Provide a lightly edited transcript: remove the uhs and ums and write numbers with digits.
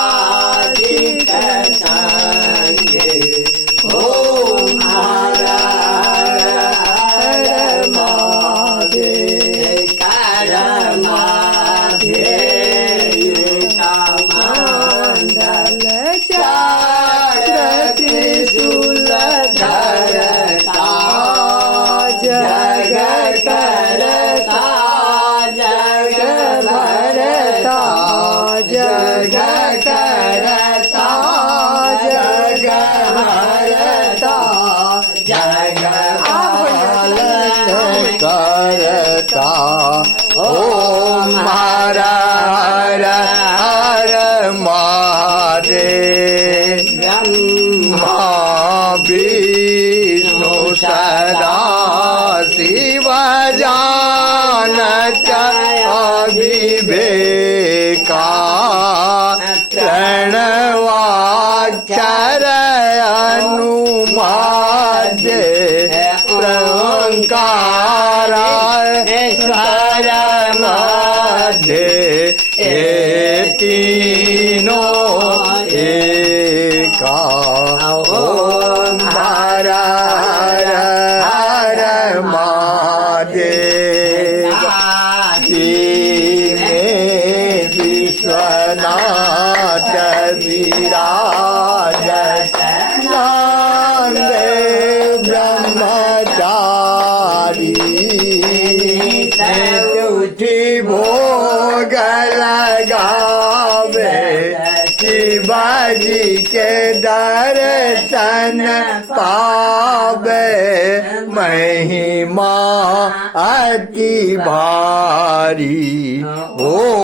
देवादिक संगे ओम हर हर महादेव कर महादेव का मंडल चक्र त्रिशूल धरता जग करता जग भरता जग करता जग हरता जग पालन करता ओम हर हर हर महादेव ब्रह्मा विष्णु सदा शिव जानत अविवेका प्रणवाक्षर अनुमादे ओंकार ईश्वर मध्य ए तीनों एका ओम हर हर हर महादेव विश्वनाथ विराजत नामदेव ब्रह्मचारी उठी भोग लगावे शिवाजी के दर्शन पावे महिमा अति भारी ओ